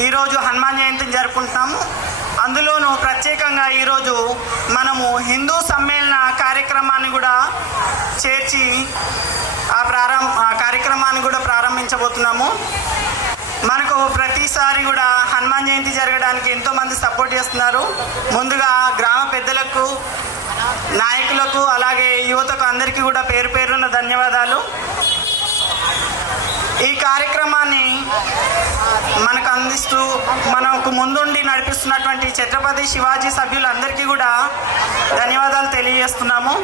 ఈరోజు హనుమాన్ జయంతిని జరుపుకుంటున్నాము. అందులోనూ ప్రత్యేకంగా ఈరోజు మనము హిందూ సమ్మేళన కార్యక్రమాన్ని కూడా చేర్చి ఆ కార్యక్రమాన్ని కూడా ప్రారంభించబోతున్నాము. మనకు ప్రతిసారి కూడా హనుమాన్ జయంతి జరగడానికి ఎంతోమంది సపోర్ట్ చేస్తున్నారు. ముందుగా గ్రామ పెద్దలకు, నాయకులకు, అలాగే యువతకు అందరికీ కూడా పేరు పేరున్న ధన్యవాదాలు. ఈ కార్యక్రమాన్ని మనకు అందిస్తూ మనకు ముందుండి నడిపిస్తున్నటువంటి ఛత్రపతి శివాజీ సభ్యులందరికీ కూడా ధన్యవాదాలు తెలియజేస్తున్నాము.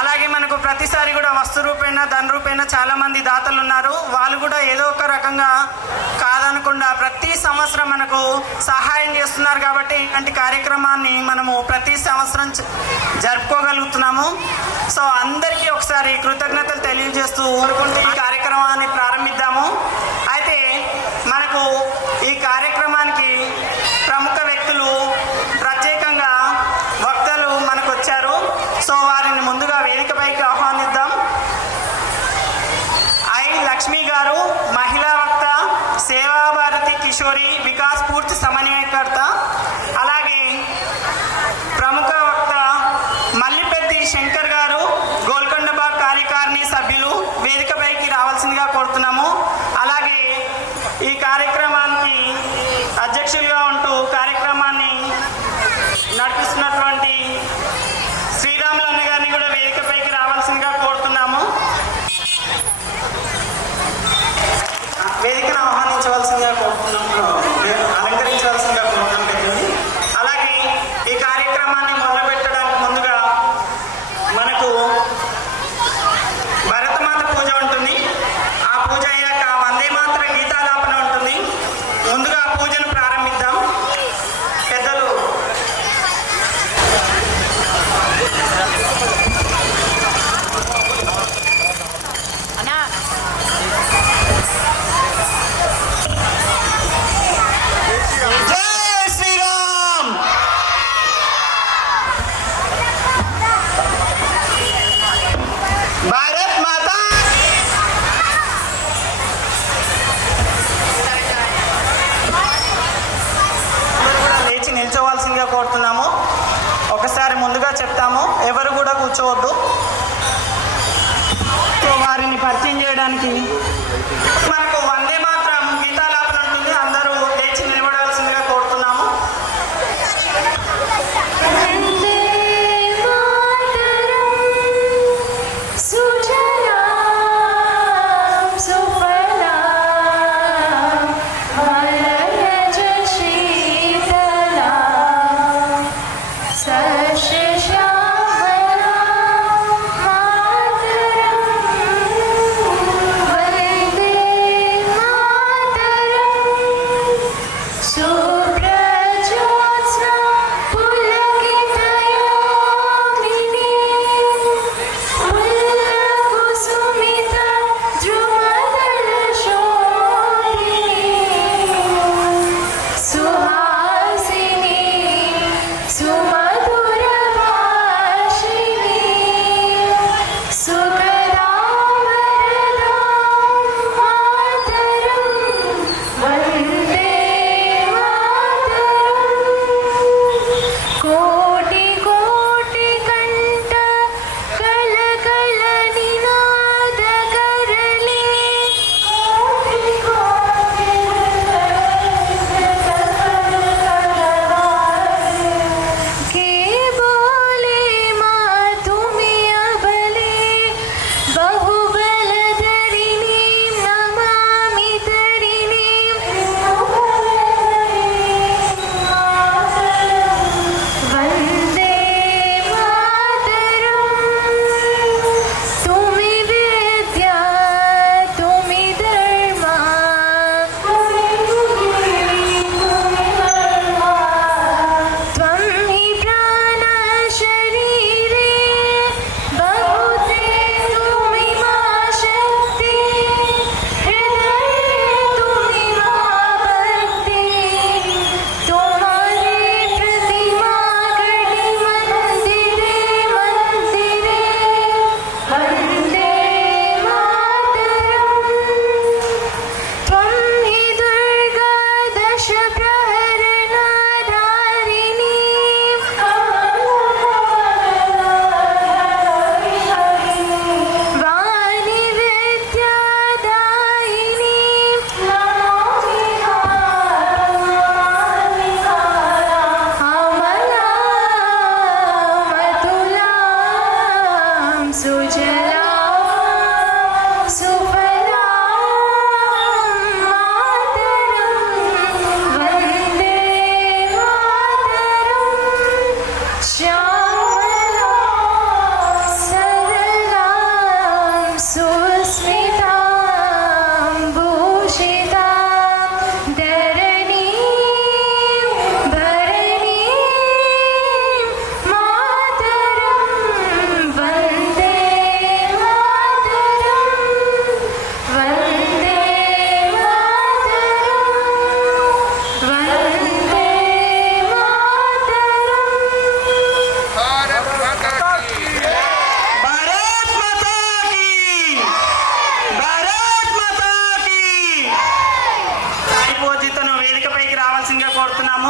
అలాగే మనకు ప్రతిసారి కూడా వస్తు రూపేణ, ధన రూపేణ చాలామంది దాతలు ఉన్నారు. వాళ్ళు కూడా ఏదో ఒక రకంగా కాదనకుండా ప్రతి సంవత్సరం మనకు సహాయం చేస్తున్నారు. కాబట్టి ఇలాంటి కార్యక్రమాన్ని మనము ప్రతి సంవత్సరం జరుపుకోగలుగుతున్నాము. సో అందరికీ ఒకసారి కృతజ్ఞతలు తెలియజేస్తూ ఈ కార్యక్రమాన్ని ప్రారంభిద్దాము. అయితే మనకు ఈ కార్యక్రమానికి ప్రముఖ వ్యక్తులు, ప్రత్యేకంగా వక్తలు మనకు వచ్చారు. సో వారిని ముందుగా వేదికపైకి ఆహ్వానిద్దాం. లక్ష్మి గారు, మహిళా వక్త, సేవాభారతి కిషోరి, వికాస్ పూర్తి సమన్వయకర్త. అలాగే ప్రముఖ వక్త మల్లిపెద్ది శంకర్ గారు, గోల్కొండ బాగ్ కార్యకారిణి సభ్యులు వేదికపైకి రావాల్సిందిగా కోరుతున్నాము. అలాగే ఈ కార్యక్రమానికి అధ్యక్షులుగా ఉంటూ కార్యక్రమాన్ని నడిపిస్తున్నటువంటి శ్రీరాములు అన్న గారిని కూడా వేదికపైకి రావాల్సిందిగా కోరుతున్నాము. వేదికను ఆహ్వానించవలసిందిగా కోరుతున్నాము, అలంకరించవలసిందిగా కోరుతున్నాం పెట్టింది. అలాగే ఈ కార్యక్రమాన్ని మొదలుపెట్టడానికి ముందుగా మనకు భరతమాత పూజ ఉంటుంది. ఆ పూజ అయ్యాక వందే మాతర గీతాలాపన ఉంటుంది. ముందుగా పూజను ప్రారంభిద్దాం. పెద్దలు నిల్చోవాల్సిందిగా కోరుతున్నాము. ఒకసారి ముందుగా చెప్తాము, ఎవరు కూడా కూర్చోవద్దు. వారిని పరిచయం చేయడానికి మనకు వందే మాత్రం గీతాలాపన ఉంటుంది. అందరూ లేచి నిలబడాల్సిందిగా కోరుతున్నాము. Vande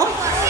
కోరుతున్నాను.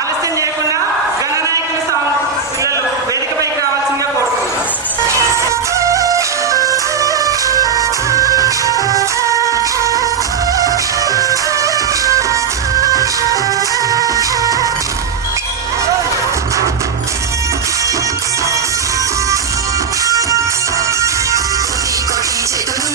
ఆలస్యం చేయకుండా గణనాయకులు పిల్లలు వేదికపైకి రావాల్సిందిగా కోరుతున్నాను. కోటి చేతులు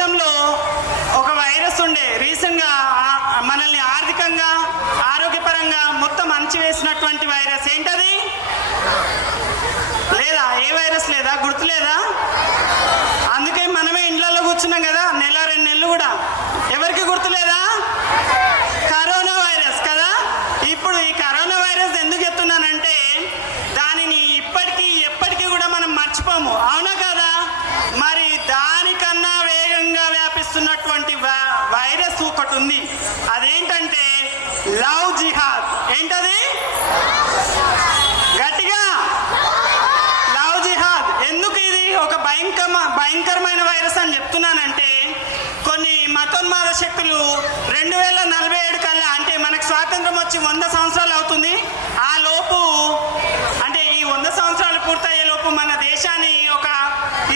దేశంలో ఒక వైరస్ ఉండే రీసెంట్గా మనల్ని ఆర్థికంగా ఆరోగ్యపరంగా మొత్తం అణచివేసినటువంటి వైరస్ ఏంటది? లేదా? ఏ వైరస్ లేదా? గుర్తులేదా? అందుకే మనమే ఇండ్లలో కూర్చున్నాం కదా, నెల 2 నెలలు కూడా. ఎవరికి గుర్తులేదా? కరోనా వైరస్ కదా. ఇప్పుడు ఈ కరోనా వైరస్ ఎందుకు చెప్తున్నానంటే దానిని ఇప్పటికీ ఎప్పటికీ కూడా మనం మర్చిపోము, అవునా కదా? మరి దానికన్నా వేగంగా వ్యాపిస్తున్నటువంటి వైరస్ ఒకటి ఉంది, అదేంటంటే లవ్ జిహాద్. ఏంటది? గట్టిగా, లవ్ జిహాద్. ఎందుకు ఇది ఒక భయంకరమైన వైరస్ అని చెప్తున్నానంటే కొన్ని మతోన్మాద శక్తులు 2047 కల్లా, అంటే మనకు స్వాతంత్రం వచ్చి 100 సంవత్సరాలు అవుతుంది, ఆ లోపు అంటే ఈ 100 సంవత్సరాలు పూర్తయ్యే లోపు మన దేశాన్ని ఒక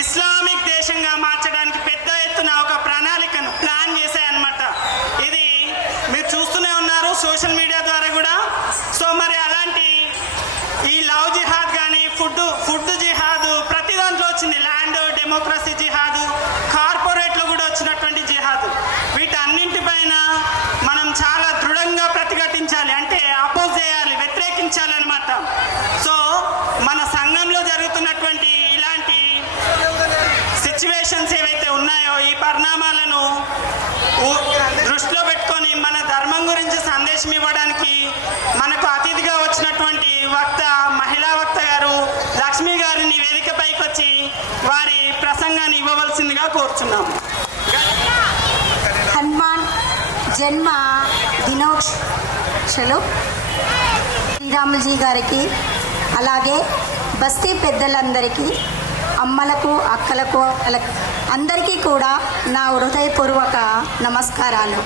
ఇస్లామిక్ దేశంగా మార్చడానికి పెద్ద ఎత్తున ఒక ప్రణాళికను ప్లాన్ చేశాయన్నమాట. ఇది మీరు చూస్తూనే ఉన్నారు సోషల్ మీడియా ద్వారా కూడా. సో మరి అలాంటి ఈ లవ్ జిహాద్ కానీ ఫుడ్ జిహాద్ ప్రతి దాంట్లో వచ్చింది. ల్యాండ్ డెమోక్రసీ జిహాద్, కార్పొరేట్లో కూడా వచ్చినటువంటి జిహాద్. వీటన్నింటిపైన మనం చాలా దృఢంగా ప్రతిఘటించాలి, అంటే అపోజ్ చేయాలి, వ్యతిరేకించాలి అనమాట. సో మన సంఘంలో జరుగుతున్నటువంటి ఇలాంటి సిచ్యువేషన్స్ ఏవైతే ఉన్నాయో ఈ పరిణామాలను దృష్టిలో పెట్టుకొని మన ధర్మం గురించి సందేశం ఇవ్వడానికి మనకు అతిథిగా వచ్చినటువంటి వక్త, మహిళా వక్త గారు లక్ష్మి గారిని వేదికపైకి వచ్చి వారి ప్రసంగాన్ని ఇవ్వవలసిందిగా కోరుచున్నాము. హనుమాన్ జన్మ దినోత్సవాలు శ్రీరాముజీ గారికి, అలాగే బస్తీ పెద్దలందరికీ, అమ్మలకు, అక్కలకు, అందరికీ కూడా నా హృదయపూర్వక నమస్కారాలు.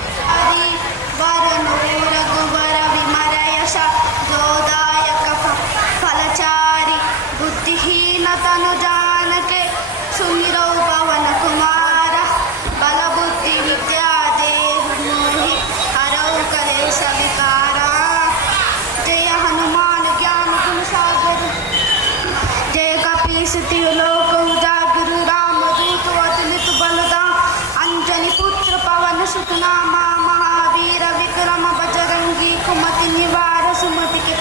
ఫలచారి బుద్ధిహీనతను జానకే సుమిరౌ పవన కుమార బలబుద్ధి విద్యా దేహి హరౌ కలేశ వికార జయ హనుమాన్ జ్ఞాన గుణ సాగర జయ కపీసతి లోక ఉజాగురు రామ దూత అతులిత బలదా అంజని పుత్ర పవన సుతనామా మహావీర విక్రమ బజరంగి కుమతి నివార సుమతికి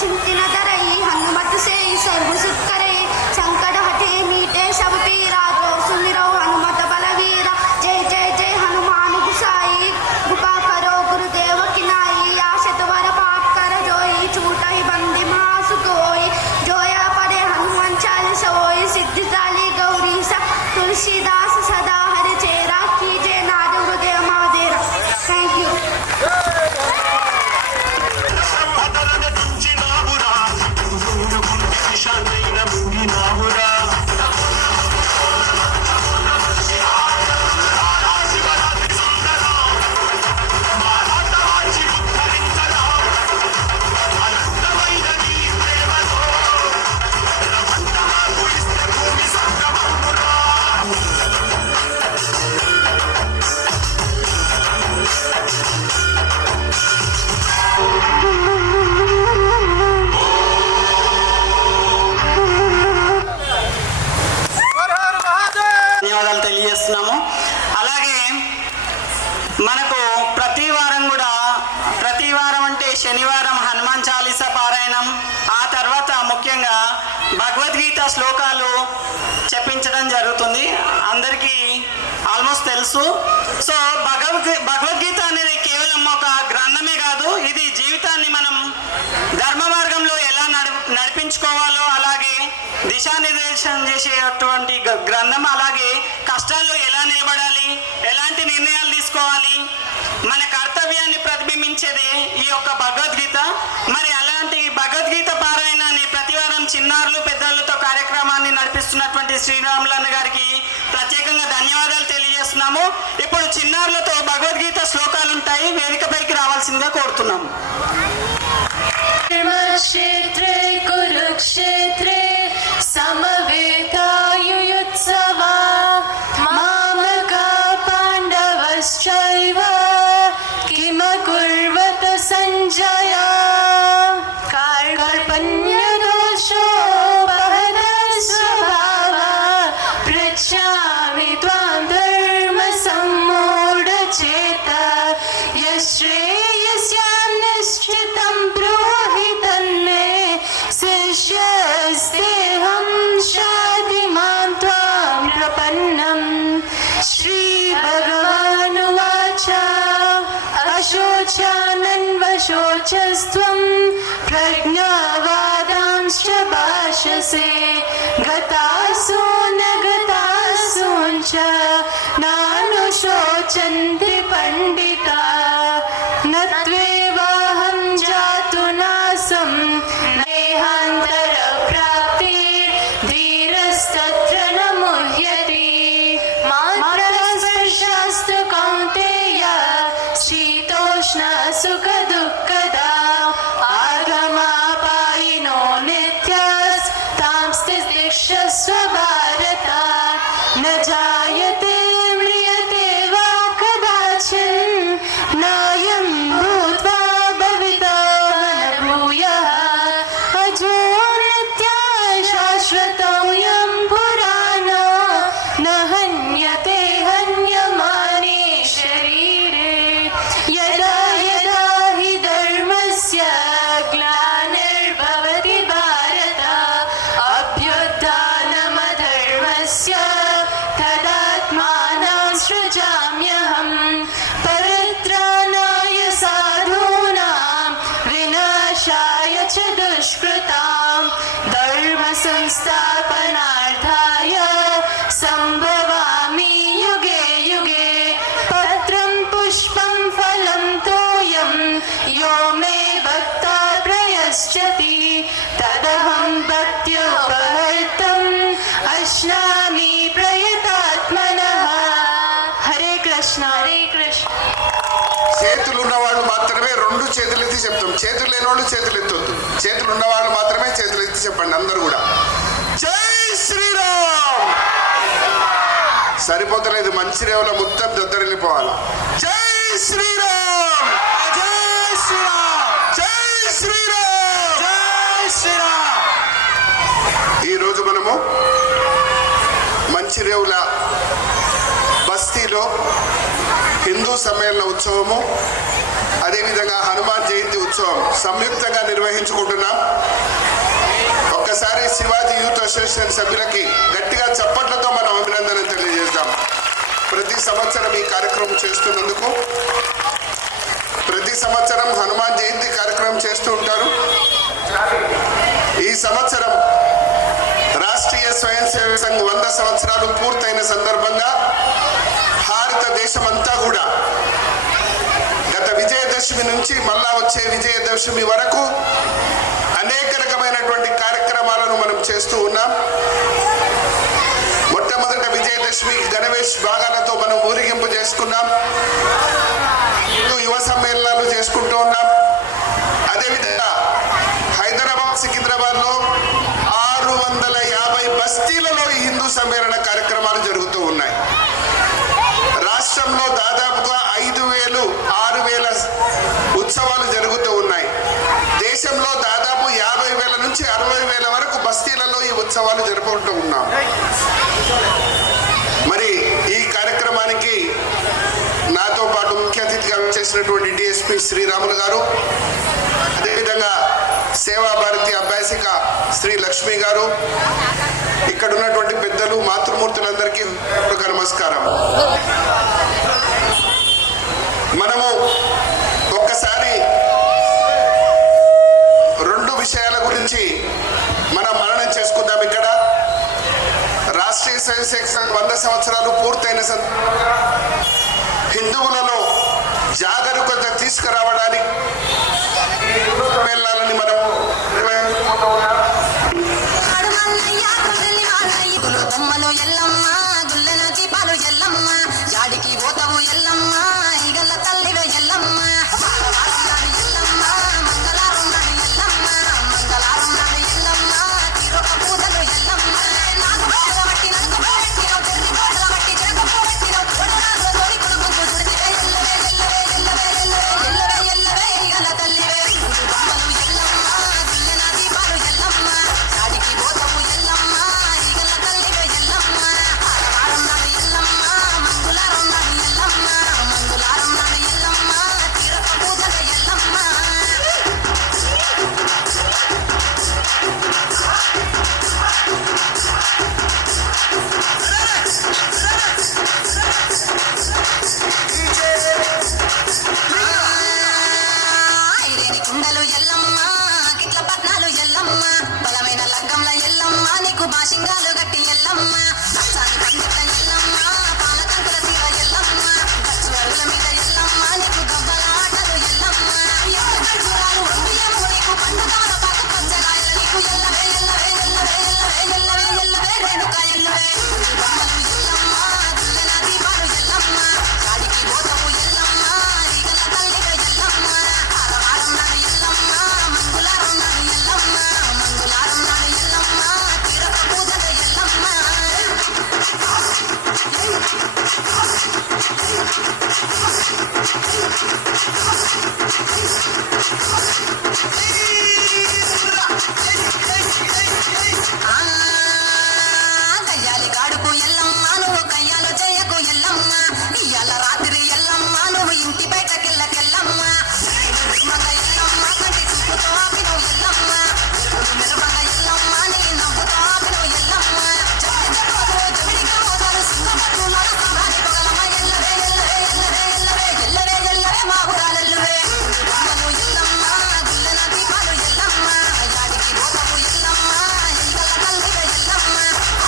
चिंतिन धरई हनुमत से सर्व सुख करे संकट हटे मीटे सब पीरा जो सुमिरो हनुमत बलवीरा जय जय जय हनुमान गुसाई कृपा करो गुरुदेव की नाई आशत वर पाप कर जोई छूटई बंदी महासुख होई जोया पड़े हनुमान चालीस होई सिद्धि साली गौरी सा तुलसीदास सदा हर चेरा कीजे नाद गुरुदेव महादेरा थैंक यू ధన్యవాదాలు తెలియజేస్తున్నాము. అలాగే మనకు ప్రతి వారం అంటే శనివారం హనుమాన్ చాలీసా పారాయణం, ఆ తర్వాత ముఖ్యంగా భగవద్గీత శ్లోకాలు చెప్పించడం జరుగుతుంది. అందరికీ ఆల్మోస్ట్ తెలుసు. సో భగవద్గీత అనేది కేవలం ఒక గ్రంథమే కాదు, ఇది జీవితాన్ని మనం ధర్మ మార్గంలో ఎలా నడిపించుకోవాలో అలాగే దిశానిర్దేశం చేసేటువంటి గ్రంథం. అలాగే కష్టాల్లో ఎలా నిలబడాలి, ఎలాంటి నిర్ణయాలు తీసుకోవాలి, మన కర్తవ్యాన్ని ప్రతిబింబించేదే ఈ యొక్క భగవద్గీత. మరి అలాంటి భగవద్గీత పారాయణాన్ని ప్రతివారం చిన్నారులు పెద్దలతో కార్యక్రమాన్ని నడిపిస్తున్నటువంటి శ్రీరాములన్న గారికి ప్రత్యేకంగా ధన్యవాదాలు తెలియజేస్తున్నాము. ఇప్పుడు చిన్నారులతో భగవద్గీత శ్లోకాలు ఉంటాయి, వేదికపైకి రావాల్సిందిగా కోరుతున్నాము. క్షేత్రే కురుక్షేత్రే సమవేతాయుయుత్సవా మామకా పాండవశ్చైవ కిమకుర్వత సంజయ కార్పణ్యదోషోపహత స్వభావా పృచ్ఛామి త్వాం ధర్మ సమ్మూఢచేత యశ్రేయస్యాం నిశ్చితం బ్రూహి తన్మే శిష్యస్తేహం శాధిమాం త్వాం ప్రపన్నం. శ్రీ భగవానువాచ అశోచానన్వశోచస్త్వం ప్రజ్ఞావాదాంశ్చ భాషసే గతాసో న గతాసోంచ నానుశోచంతి పండితా నత్వేవాహం జాతు నాసం నేహాంతర ప్రాప్తి ధీరస్తత్ర న ముహ్యతి మాత్రస్పర్శాస్తు కౌంతేయ శీతోష్ణ సుఖ దుఃఖదా ఆగమాపాయినో నిత్యాస్ తాంస్తి దీక్షస్వ భారత న జాయతే మ్రియతే వా కదాచిన్ నాయం భూత్వా భవితో న భూయః అజో నిత్యా శాశ్వతోయం పురాణో న హన్యతే హన్యమానే శరీరే యదా యదా హి ధర్మస్య గ్లానిర్భవతి భారత అభ్యుత్థానమధర్మస్య తదాత్మానం సృజామ్యహం పరిత్రాణాయ సాధూనాం వినాశాయ చ దుష్కృతాం ధర్మ సంస్థాపనార్థాయ సంభవామి యుగే యుగే పత్రం పుష్పం ఫలం తోయం యో మే భక్తా ప్రయశ్చతి తదహం భక్త్యుపహర్తం అశ్నామి ప్రయతాత్మనః. హరే కృష్ణ హరే కృష్ణ. చేతులు ఉన్నవాళ్ళు మాత్రమే రెండు చేతులు ఎత్తి చెప్తాం, చేతులు లేని వాళ్ళు చేతులు ఎత్తొద్దు. చేతులు ఉన్నవాళ్ళు మాత్రమే చేతులు ఎత్తి చెప్పండి అందరు కూడా. జై శ్రీరామ్. సరిపోతలేదు, మంచి రేవుల మొత్తం దద్దరిల్లిపోవాలి. జై శ్రీరామ్. జై శ్రీరామ్. జై శ్రీరామ్. జై శ్రీరామ్. ఈరోజు మనము మంచి రేవుల బస్తీ వీధిలో హిందూ సమ్మేళన ఉత్సవము, అదేవిధంగా హనుమాన్ జయంతి ఉత్సవం సంయుక్తంగా నిర్వహించుకుంటున్నాం. ఒక్కసారి శివాజీ యూత్ అసోసియేషన్ సభ్యులకి గట్టిగా చప్పట్లతో మనం అభినందన తెలియజేద్దాం. ప్రతి సంవత్సరం ఈ కార్యక్రమం చేస్తున్నందుకు, ప్రతి సంవత్సరం హనుమాన్ జయంతి కార్యక్రమం చేస్తూ ఉంటారు. ఈ సంవత్సరం రాష్ట్రీయ స్వయం సేవక సంఘ్ 100 సంవత్సరాలు పూర్తయిన సందర్భంగా భారతదేశమంతా కూడా గత విజయదశమి నుంచి మళ్ళా వచ్చే విజయదశమి వరకు అనేక రకమైనటువంటి కార్యక్రమాలను మనం చేస్తూ ఉన్నాం. మొట్టమొదట విజయదశమి గణవేష్ భాగాలతో మనం ఊరేగింపు చేసుకున్నాం. యువ సమ్మేళనాలు చేసుకుంటూ ఉన్నాం. అదేవిధంగా హైదరాబాద్, సికింద్రాబాద్లో 650 బస్తీలలో ఈ హిందూ సమ్మేళన కార్యక్రమాలు జరుగుతూ ఉన్నాయి. రాష్ట్రంలో దాదాపుగా 5,000, 6,000 ఉత్సవాలు జరుగుతూ ఉన్నాయి. దేశంలో దాదాపు 50,000 నుంచి 60,000 వరకు బస్తీలలో ఈ ఉత్సవాలు జరుపుకుంటూ ఉన్నాం. మరి ఈ కార్యక్రమానికి నాతో పాటు ముఖ్య అతిథిగా చేసినటువంటి డిఎస్పి శ్రీరాములు గారు, అదేవిధంగా సేవా భారతి అభ్యాసిక శ్రీ లక్ష్మి గారు, ఇక్కడ ఉన్నటువంటి పెద్దలు, మాతృమూర్తులందరికీ నమస్కారం. మనము ఒక్కసారి 2 విషయాల గురించి మనం మననం చేసుకుందాం. ఇక్కడ రాష్ట్రీయ స్వయం సేవక సంఘ్ 100 సంవత్సరాలు పూర్తయిన హిందువులలో జాగరూకత తీసుకురావడానికి వెళ్ళాలని మనం నిర్వహించుకుంటూ ఉన్నాం. బొమ్మలు ఎల్లమ్మ, గుల్లెల దీపాలు ఎల్లమ్మ, యాడికి పోతావు ఎల్లమ్మ, ఈగల తల్లివే ఎల్లమ్మ, ఎల్లమ్మ, మంగళారం నాడు ఎల్లమ్మ, మంగళారం నాడు ఎల్లమ్మ, తీరొక పూజలు ఎల్లమ్మ, నాకు బాగా బట్టి నాకు పెట్టినవు, తెల్లి బాగా బట్టి చెరకు పెట్టినవు, కొడరాజు తోడి కొనుక్కు చుడితే ఎల్లవే ఎల్లవే ఎల్లవే ఎల్లవే ఎల్లవే ఎల్లవే ఈగల తల్లివే, బొమ్మలు ఎల్లమ్మ, గుల్లెల దీపాలు ఎల్లమ్మ, యాడికి పోతావు ఎల్లమ్మ, ఈగల తల్లివే ఎల్లమ్మ, ఆరవారం నాడు ఎల్లమ్మ, మంగళారం నాడు ఎల్లమ్మ, మంగళారం నాడు ఎల్లమ్మ, తీరొక పూజలు ఎల్లమ్మ. ఐరేని కుండలు ఎల్లమ్మ, గిట్ల పట్నాలు ఎల్లమ్మ, బలమైన లగ్గంల ఎల్లమ్మ, నీకు బాషింగాలు గట్టి ఎల్లమ్మ, సాని పండిట్ల ఎల్లమ్మ, పాలకంకుల తీర ఎల్లమ్మ, గచ్చు అరుల మీద ఎల్లమ్మ, నీకు గవ్వల ఆటలు ఎల్లమ్మ, ఎర్ర గడ్జూరాలు బియ్యము నీకు పండుగాన పాకు పంచగాయలు నీకు ఎల్లవే ఎల్లవే ఎల్లవే ఎల్లవే ఎల్లవే ఎల్లవే రేణుకా ఎల్లవే, బొమ్మలు ఎల్లమ్మ, గుల్లెల దీపాలు ఎల్లమ్మ, యాడికి పోతావు ఎల్లమ్మ, ఈగల తల్లివే ఎల్లమ్మ, ఆరవారం నాడు ఎల్లమ్మ, మంగళారం నాడు ఎల్లమ్మ, మంగళారం నాడు ఎల్లమ్మ, తీరొక పూజలు ఎల్లమ్మ. కయ్యాలి కాడుకు ఎల్లమ్మ, నువ్వు కయ్యాలు చేయకు ఎల్లమ్మ, ఇయ్యాల రాత్రి ఎల్లమ్మ, నువ్వు ఇంటి బయటకెళ్ళకెల్లమ్మ, మగ ఎల్లమ్మ, కంటి చూపుతో ఆపిను ఎల్లమ్మ, మెలమగ ఎల్లమ్మ, నీ నవ్వుతో ఆపిను ఎల్లమ్మ, జమిడిగా మోదాలు సింగపట్టులాడు సంహారి పొగలమ్మ, ఎల్లవే ఎల్లవే ఎల్లవే ఎల్లవే ఎల్లవే ఎల్లవే మా ఊరాలెల్లవే, బొమ్మలు ఎల్లమ్మ, గుల్లెల దీపాలు ఎల్లమ్మ, యాడికి పోతావు ఎల్లమ్మ, ఈగల తల్లివే ఎల్లమ్మ,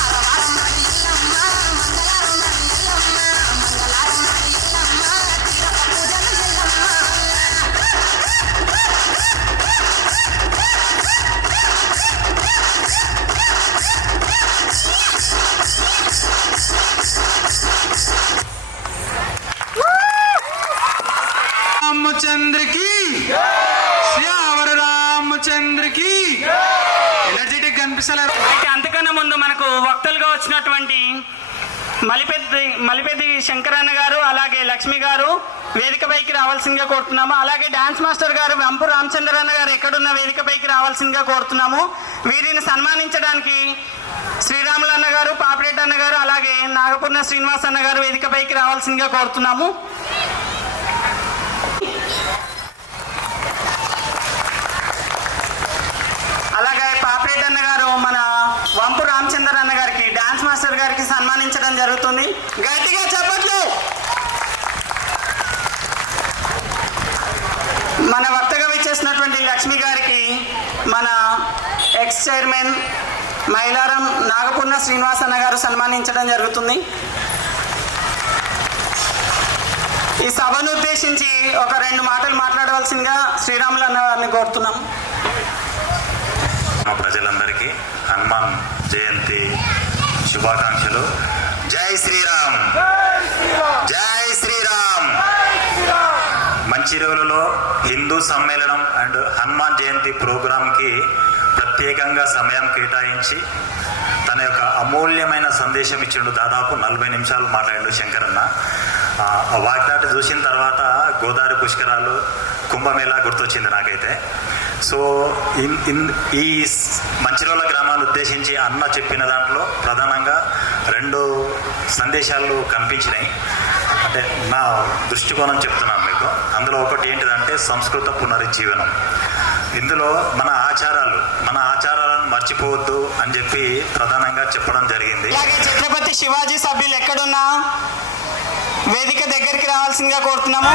ఆరవారం నాడు ఎల్లమ్మ, మంగళారం నాడు ఎల్లమ్మ, మంగళారం నాడు ఎల్లమ్మ, తీరొక పూజలు ఎల్లమ్మ. रामचंद्र की శ్రీవర రామచంద్ర की ఎనర్జెటిక్ కనిపిస్తలేదు. అయితే అంతకన్నా ముందు మనకు వక్తలుగా వచ్చినటువంటి మలిపెద్ది శంకరన్న గారు అలాగే లక్ష్మి గారు వేదికపైకి రావాల్సిందిగా కోరుతున్నాము. అలాగే డాన్స్ మాస్టర్ గారు వంపు రామచంద్రన్న గారు ఎక్కడున్న వేదికపైకి రావాల్సిందిగా కోరుతున్నాము. వీరిని సన్మానించడానికి శ్రీరాములు అన్న గారు, పాపిరెడ్డి అన్న గారు, అలాగే నాగపూర్ణ శ్రీనివాస్ అన్న గారు వేదికపైకి రావాల్సిందిగా కోరుతున్నాము. అలాగే పాపిరెడ్డి అన్న గారు మన వంపు రామచంద్ర అన్న గారికి, డాన్స్ మాస్టర్ గారికి సన్మానించడం జరుగుతుంది. గట్టిగా చెప్పట్లు. మన వక్తగా విచ్చేసినటువంటి లక్ష్మి గారికి మన ఎక్స్ చైర్మన్ మైలారం నాగపూర్ణ శ్రీనివాస్ అన్న గారు సన్మానించడం జరుగుతుంది. ఈ సభను ఉద్దేశించి ఒక 2 మాటలు మాట్లాడవలసిందిగా శ్రీరాములు అన్న గారిని కోరుతున్నాం. ప్రజలందరికీ హనుమాన్ జయంతి శుభాకాంక్షలు. జై శ్రీరామ్, జై శ్రీరామ్. మంచిర్యాలలో హిందూ సమ్మేళనం అండ్ హనుమాన్ జయంతి ప్రోగ్రాంకి ప్రత్యేకంగా సమయం కేటాయించి తన యొక్క అమూల్యమైన సందేశం ఇచ్చిండు. దాదాపు 40 నిమిషాలు మాట్లాడిండు శంకరన్న. వాటినాటి చూసిన తర్వాత గోదావరి పుష్కరాలు, కుంభమేళా గుర్తొచ్చింది నాకైతే. సో ఈ మంచిర్యాల గ్రామాన్ని ఉద్దేశించి అన్న చెప్పిన దాంట్లో ప్రధానంగా 2 సందేశాలు కనిపించినాయి. అంటే నా దృష్టికోణం చెప్తున్నాను మీకు. అందులో ఒకటి ఏంటిదంటే సంస్కృత పునరుజ్జీవనం. ఇందులో మన ఆచారాలను మర్చిపోవద్దు అని చెప్పి ప్రధానంగా చెప్పడం జరిగింది. అలాగే ఛత్రపతి శివాజీ సభ్యులు ఎక్కడున్నా వేదిక దగ్గరికి రావాల్సిందిగా కోరుతున్నాము.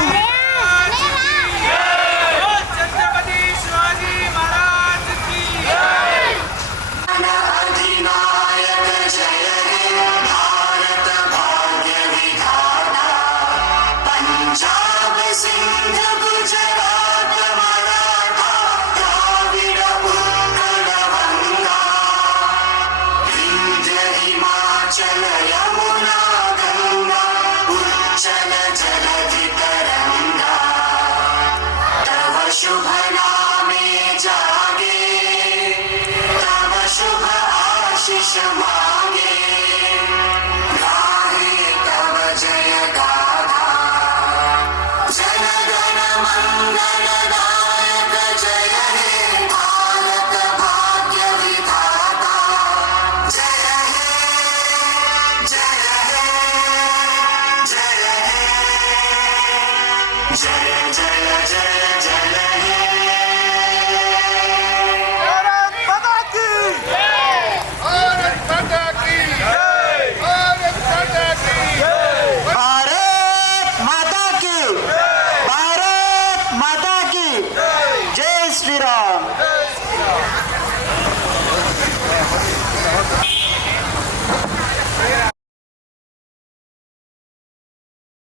शुभ नामे जागे तव शुभ आशीष